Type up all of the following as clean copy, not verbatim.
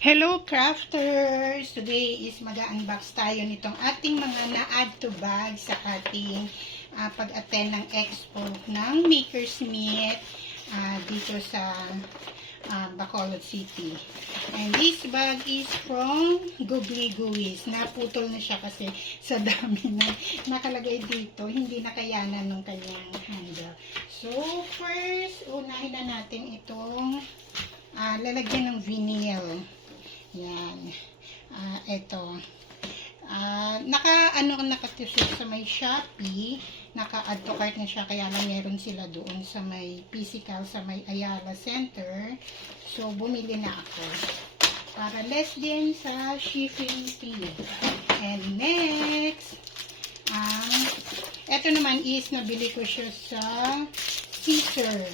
Hello crafters! Today is mag-unbox tayo nitong ating mga na-add to bag sa ating pag-attend ng expo ng Makersmith dito sa Bacolod City. And this bag is from Googly Gooies. Naputol na siya kasi sa dami na nakalagay dito. Hindi nakayanan ng kanyang handle. So first, unahin na natin itong lalagyan ng vinyl. Yan. Ito. Nakatusok sa may Shopee. Naka-add to cart na siya. Kaya lang meron sila doon sa may physical, sa may Ayala Center. So, bumili na ako. Para less din sa shipping fee. And next, ito naman is nabili ko siya sa scissor.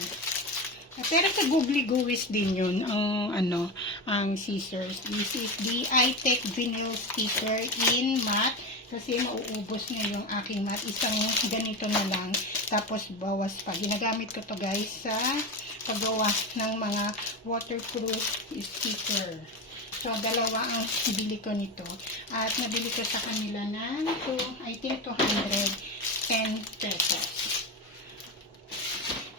Pero sa Googly Gooies din yun, ang scissors. This is the iTech vinyl sticker in matte. Kasi mauubos na yung aking matte. Isang ganito na lang. Tapos bawas pa. Ginagamit ko to guys sa paggawa ng mga waterproof sticker. So, dalawa ang bili ko nito. At nabili ko sa kanila ng I think 210 pesos.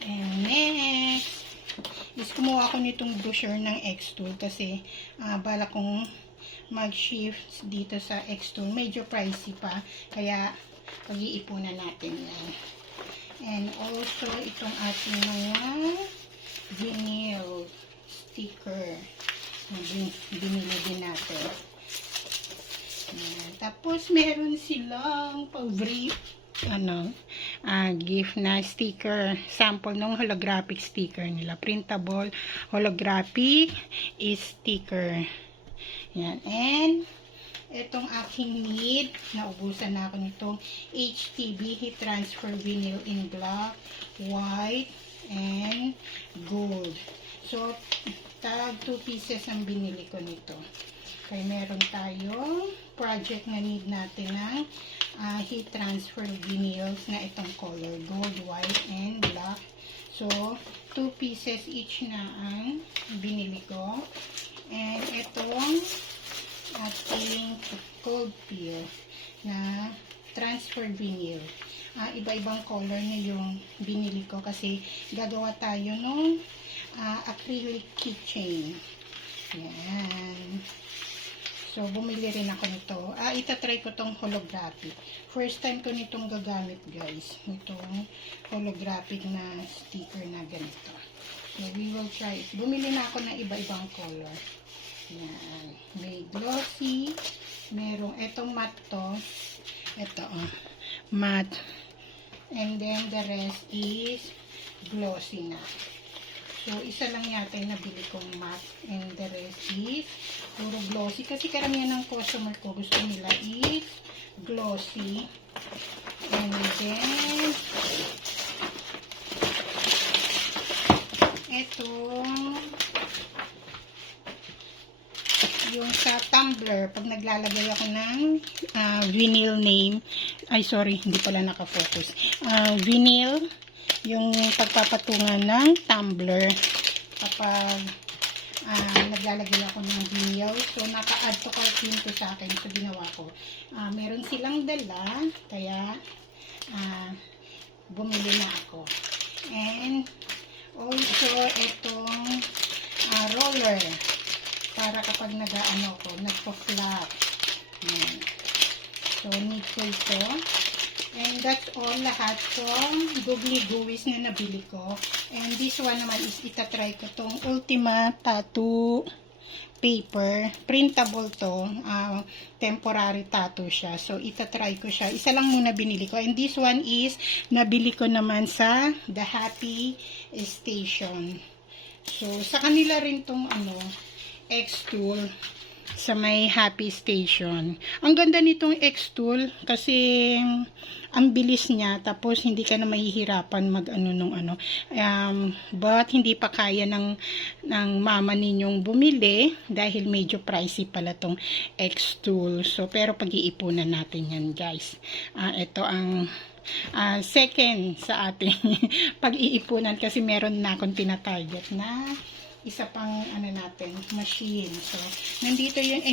And next, is kumuha ako nitong brochure ng X-Tool kasi bala kong mag-shift dito sa X-Tool. Medyo pricey pa. Kaya pag-iipunan natin yan. And also itong ating mga vinyl sticker na binili din natin. Yan. Tapos meron silang pag-brief gift na sticker, sample ng holographic sticker nila, printable holographic sticker. Yan. And itong aking need, naubusan na ako nitong HTB heat transfer vinyl in black, white, and gold. So tag 2 pieces ang binili ko nito. Kaya meron tayong project na need natin ng heat transfer vinyls na itong color, gold, white, and black. So, 2 pieces each na ang binili ko. And itong ating cold peel na transfer vinyl. Iba-ibang color na yung binili ko kasi gagawa tayo ng acrylic keychain. Yan. So, bumili rin ako nito. Itatry ko tong holographic. First time ko nitong gagamit, guys. Itong holographic na sticker na ganito. So, we will try it. Bumili na ako ng iba-ibang color. Yan. May glossy. Merong, etong matte to. Ito, matte. And then, the rest is glossy na. So, isa lang yata yung nabili kong matte. And the rest is puro glossy. Kasi karamihan ng customer ko gusto nila is glossy. And then, ito, yung sa tumbler, pag naglalagay ako ng vinyl name, hindi pala nakafocus. Vinyl, yung pagpapatungan ng tumbler kapag naglalagay ako ng vinyl. So, naka-add to cart ko sa akin. So, ginawa ko. Meron silang dala. Kaya, bumili na ako. And, also, itong roller. Para kapag nagpo-flap. So, need ko ito. And that's all lahat from Googly Gooies na nabili ko. And this one naman is itatry ko tong Ultima Tattoo paper. Printable to. Temporary tattoo siya. So, itatry ko siya. Isa lang muna binili ko. And this one is nabili ko naman sa The Happy Station. So, sa kanila rin tong X-Tool sa may Happy Station. Ang ganda nitong X-Tool kasi ang bilis niya, tapos hindi ka na mahihirapan but hindi pa kaya ng mama ninyong bumili dahil medyo pricey pala tong X-Tool. So, pero pag-iipunan natin yan, guys. Ito ang second sa ating pag-iipunan kasi meron na akong tinatarget na isa pang ano natin, machine. So, nandito yung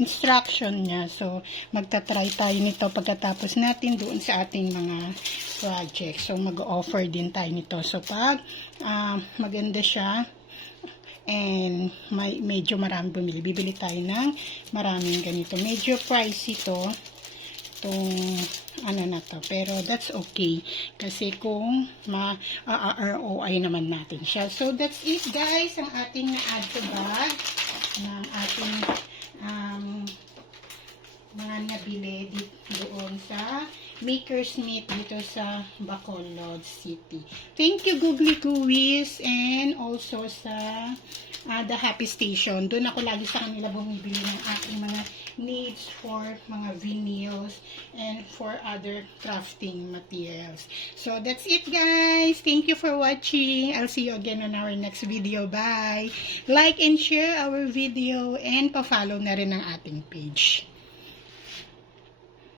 instruction niya. So, magta-try tayo nito pagkatapos natin doon sa ating mga project. So, mag-offer din tayo nito. So, pag maganda siya, and medyo marami bumili. Bibili tayo ng maraming ganito. Medyo pricey to. Itong ano na to. Pero that's okay. Kasi kung ROI naman natin siya. So that's it guys. Ang ating na-add to bag ng ating mga nabili doon sa Maker's Meet dito sa Bacolod City. Thank you Googly Gooeyes and also sa The Happy Station. Doon ako lagi sa kanila bumibili ng aking mga needs for mga vinyls and for other crafting materials. So that's it guys. Thank you for watching. I'll see you again on our next video. Bye! Like and share our video and pa-follow na rin ang ating page.